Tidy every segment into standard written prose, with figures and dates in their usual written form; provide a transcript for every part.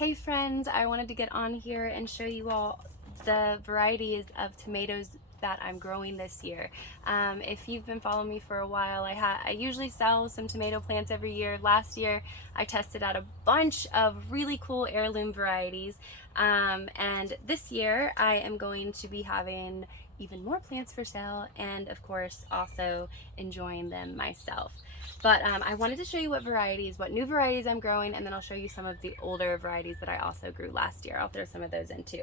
Hey friends, I wanted to get on here and show you all the varieties of tomatoes that I'm growing this year. If you've been following me for a while, I usually sell some tomato plants every year. Last year I tested out a bunch of really cool heirloom varieties, and this year I am going to be having even more plants for sale and of course also enjoying them myself. But I wanted to show you what new varieties I'm growing, and then I'll show you some of the older varieties that I also grew last year. I'll throw some of those in too.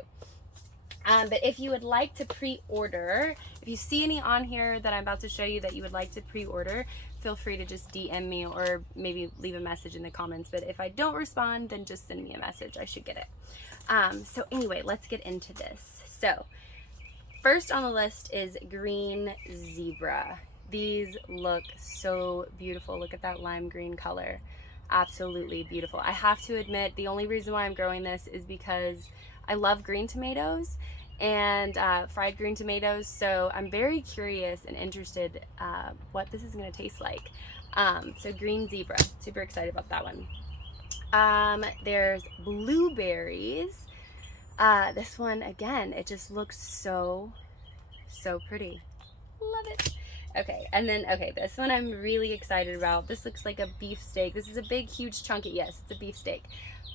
But if you would like to pre-order, if you see any on here that I'm about to show you that you would like to pre-order, feel free to just DM me or maybe leave a message in the comments. But if I don't respond, then just send me a message. I should get it. So anyway, let's get into this. So first on the list is green zebra. These look so beautiful. Look at that lime green color. Absolutely beautiful. I have to admit, the only reason why I'm growing this is because I love green tomatoes and fried green tomatoes, so I'm very curious and interested what this is going to taste like. So green zebra, super excited about that one. There's blueberries. This one, again, it just looks so pretty. Love it. Okay, and then, this one I'm really excited about. This looks like a beefsteak. This is a big, huge, chunky, yes, it's a beefsteak.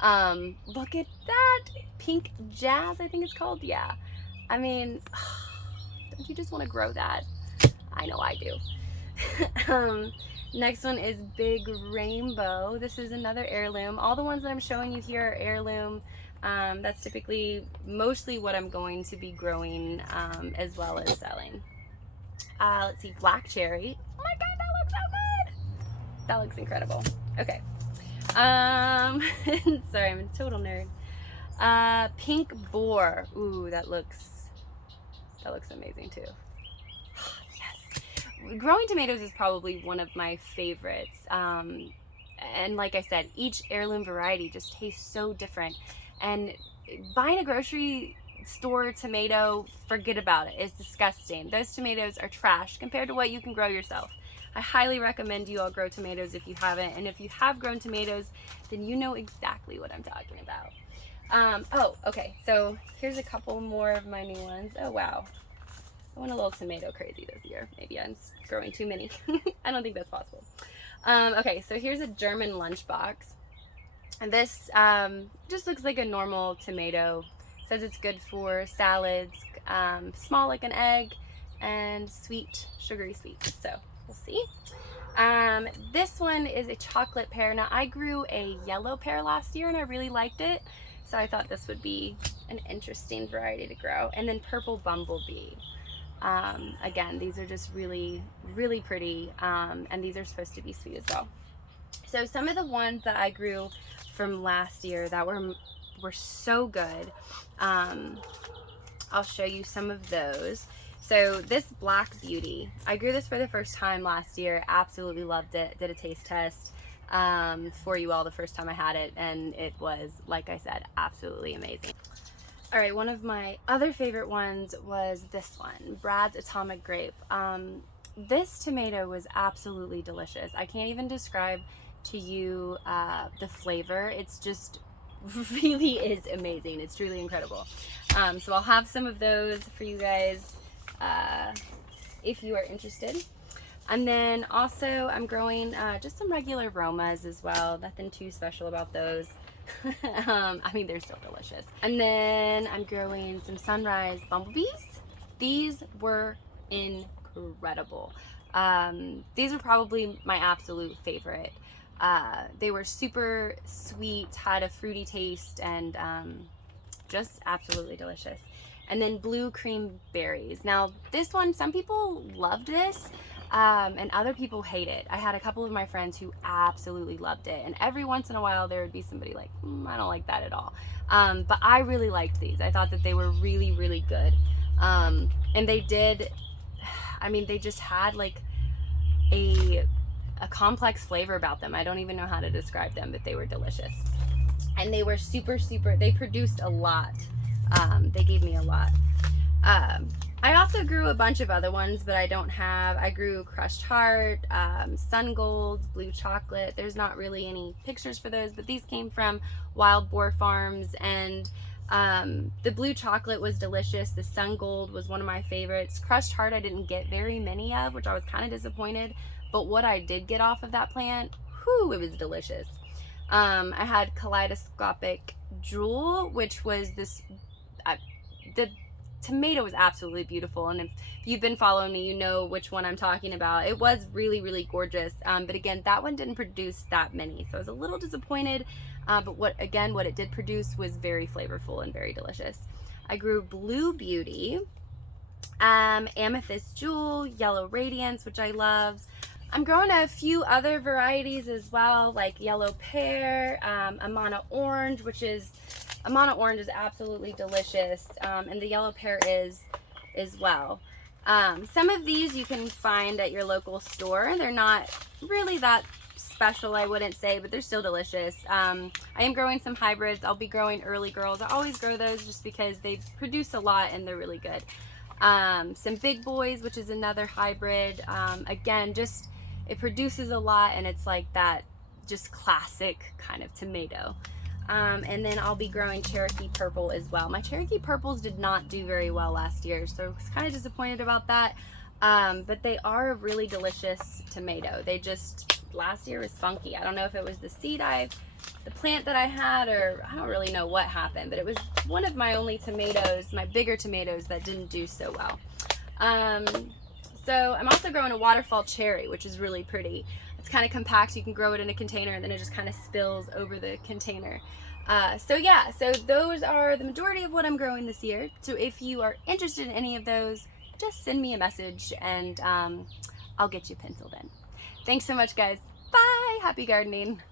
Look at that. Pink Jazz, I think it's called. Yeah. I mean, don't you just want to grow that? I know I do. Next one is Big Rainbow. This is another heirloom. All the ones that I'm showing you here are heirloom. That's typically mostly what I'm going to be growing as well as selling. Let's see, black cherry. Oh my god, that looks so good. That looks incredible. Okay. Sorry, I'm a total nerd. Pink boar. Ooh, that looks amazing too. Yes. Growing tomatoes is probably one of my favorites. And like I said, each heirloom variety just tastes so different. And buying a grocery store tomato, forget about it. It's disgusting. Those tomatoes are trash compared to what you can grow yourself. I highly recommend you all grow tomatoes if you haven't, and if you have grown tomatoes, then you know exactly what I'm talking about. Oh, okay, so here's a couple more of my new ones. Oh wow, I went a little tomato crazy this year. Maybe I'm growing too many. I don't think that's possible. Okay, so here's a German lunchbox, and this just looks like a normal tomato. Says it's good for salads, small like an egg, and sweet, sugary sweet. So we'll see. This one is a chocolate pear. Now I grew a yellow pear last year and I really liked it, so I thought this would be an interesting variety to grow. And then purple bumblebee. Again, these are just really pretty, and these are supposed to be sweet as well. So some of the ones that I grew from last year that were so good, I'll show you some of those. So this Black Beauty, I grew this for the first time last year, absolutely loved it, did a taste test for you all the first time I had it, and it was, like I said, absolutely amazing. All right, one of my other favorite ones was this one, Brad's Atomic Grape. This tomato was absolutely delicious. I can't even describe to you the flavor. It's just really is amazing. It's truly incredible. So I'll have some of those for you guys if you are interested. And then also I'm growing just some regular Romas as well. Nothing too special about those. I mean, they're still delicious. And then I'm growing some Sunrise Bumblebees. These were incredible. These are probably my absolute favorite. They were super sweet, had a fruity taste, and just absolutely delicious. And then blue cream berries. Now this one, some people loved this, and other people hate it. I had a couple of my friends who absolutely loved it, and every once in a while there would be somebody like, I don't like that at all. But I really liked these. I thought that they were really good. And they did, I mean, they just had like a complex flavor about them. I don't even know how to describe them, but they were delicious. And they were super, they produced a lot. They gave me a lot. I also grew a bunch of other ones, but I grew crushed heart, sun golds, blue chocolate. There's not really any pictures for those, but these came from Wild Boar Farms, and the blue chocolate was delicious. The sun gold was one of my favorites. Crushed heart I didn't get very many of, which I was kind of disappointed, but what I did get off of that plant, whew, it was delicious. I had kaleidoscopic jewel, which was this, the tomato was absolutely beautiful, and if you've been following me, you know which one I'm talking about. It was really, really gorgeous, but again, that one didn't produce that many, so I was a little disappointed, but what it did produce was very flavorful and very delicious. I grew Blue Beauty, Amethyst Jewel, Yellow Radiance, which I loved. I'm growing a few other varieties as well, like Yellow Pear, Amana Orange, Amana Orange is absolutely delicious, and the Yellow Pear is as well. Some of these you can find at your local store. They're not really that special, I wouldn't say, but they're still delicious. I am growing some hybrids. I'll be growing Early Girls. I always grow those just because they produce a lot and they're really good. Some Big Boys, which is another hybrid. Again, just it produces a lot, and it's like that just classic kind of tomato. And then I'll be growing Cherokee Purple as well. My Cherokee Purples did not do very well last year, so I was kind of disappointed about that. But they are a really delicious tomato. They just, last year was funky. I don't know if it was the plant that I had, or I don't really know what happened, but it was one of my only tomatoes, my bigger tomatoes, that didn't do so well. So I'm also growing a waterfall cherry, which is really pretty. It's kind of compact. You can grow it in a container, and then it just kind of spills over the container. So yeah, so those are the majority of what I'm growing this year. So if you are interested in any of those, just send me a message, and I'll get you penciled in. Thanks so much, guys. Bye. Happy gardening.